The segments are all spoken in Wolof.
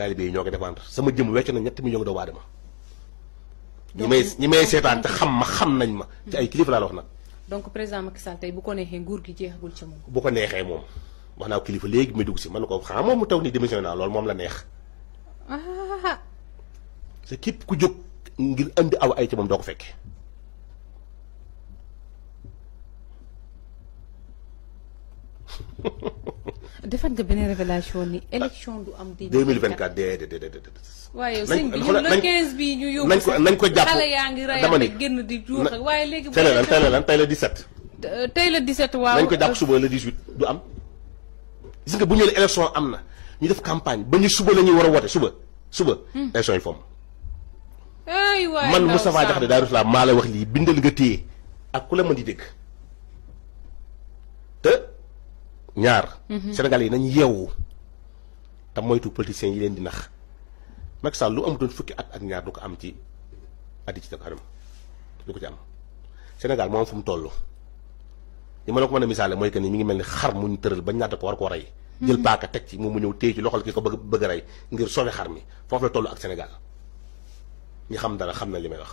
taalibe yi ñoo ko défendre sama jëm wecc na 7 millions doomu aadama ñi may seetaan te xam nañ ma ci ay kilifa laa la wax nag. donc président Macky Sall tey bu ko neexee nguur gi jeexagul ci moom. bu ko neexee moom wax naa kilifa léegi muy dugg si man ko xam moom mu taw ni démission naa loolu moom la neex. te képp ku jóg ngir andi aw ay ci moom doo ko fekkee. defaat nga beneen révélation ni élection du am. 2024 déedéet. waaye sëñ bi ñun le 15 bi ñu yóbbu nañ ko jàpp xale yaa ngi rey ak génn di juux ak waaye léegi. tey la 17. tey la 17 waaw. nañ ko jàpp suba le 18 du am. gis nga bu ñu nee élection am na ñu def campagne ba ñu suba la ñuy war a woote suba. élection yi fomm. waay man Moustapha Diakhaté Daaru Salaam maa la wax lii bindal nga téye ak ku la mën di dégg te ñaar. Sénégal yi nañ yeewu te moytu politiciens yi leen di nax Macky Sall lu amutoon fukki at ak ñaar du ko am ci at yi ci kanam du ko ci am Sénégal moom fu mu toll. li ma la ko mën a misaale mooy que ni mi ngi mel ni xar muñ tëral ba ñaata ko war koo rey. jël paaka teg ci moom mu ñëw téye ci loxol ki ko bëgg a rey ngir sauver xar mi foofu la toll ak Sénégal ñi xam dara xam na li may wax.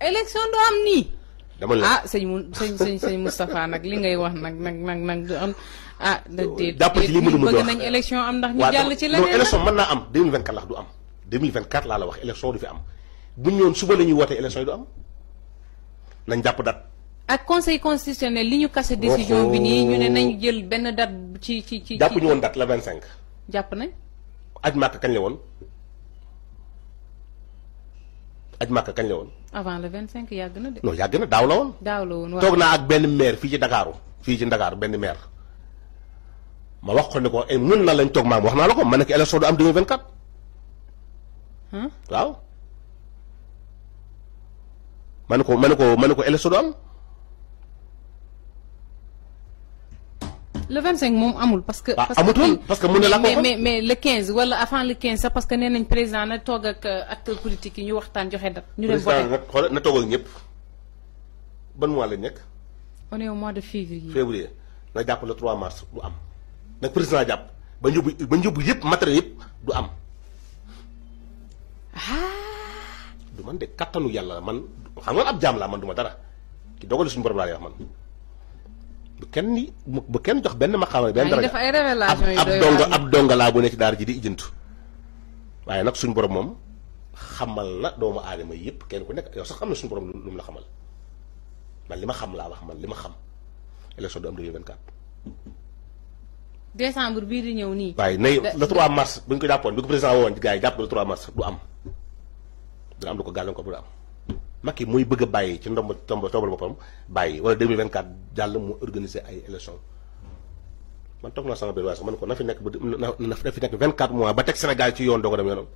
élection du am nii. dama la sëñ Moustapha nag li ngay wax nag du am jàpp ci li mënuma bëgg nañ élection am ndax ñu jàll ci leneen. non élection mën naa am 2024 la du am 2024 laa la wax élection du fi am bu ñu ñëwoon suba la ñuy wootee élection yi du am nañ jàpp date. ak conseil constitutionnel li ñu kase décision bi nii ñu ne nañ jël benn date ci. jàpp ñu woon date la 25. jàpp nañ. aj màkk kañ la woon. avant le 25 yàgg na de. non yàgg na daaw la woon. waaw toog naa ak benn maire fii ci Ndakaaru benn maire ma wax ko ne ko mun na lañ toog maam wax naa la ko ma ne ko élection du am 2024. waaw. ma ne ko élection du am. le 25 moom amul parce que. amutoon parce que mun na la ko mais le 15 wala avant le 15 sax parce que nee nañ président na toog ak acteurs politiques yi ñu waxtaan joxe date. ñu dem voté président na toog ak ñëpp ban mois lañ nekk. on est au mois de février. na jàpp le 3 mars du am nag président jàpp ba njëbbu yëpp matériel yëpp du am. du man de kattanu yàlla man xam nga ab jaam laa man du ma dara ki dogali suñu borom laa lay wax man. bu kenn jox benn maqaama benn dara def ay révélation yu doy ab donga laa bu ne ci daara ji di ijjantu waaye nag suñu borom moom xamal na doomu aadama yëpp kenn ku nekk yow sax xam na suñu borom lu mu la xamal man li ma xam laa wax man li ma xam élection du am 2024. décembre bii di ñëw nii. waaye nay le 3 mars bu ñu ko jàppoon bi ko président woowoon gars yi jàpp ko le 3 mars du am dina am lu ko gàllankoor du am. Macky mooy bëgg a bàyyi ci tombal boppam bàyyi wala 2024 jàll mu organiser ay élection man toog naa sama benn waaye sax man ko na fi nekk 24 mois ba teg Sénégal ci yoon doo ko dem yoonam.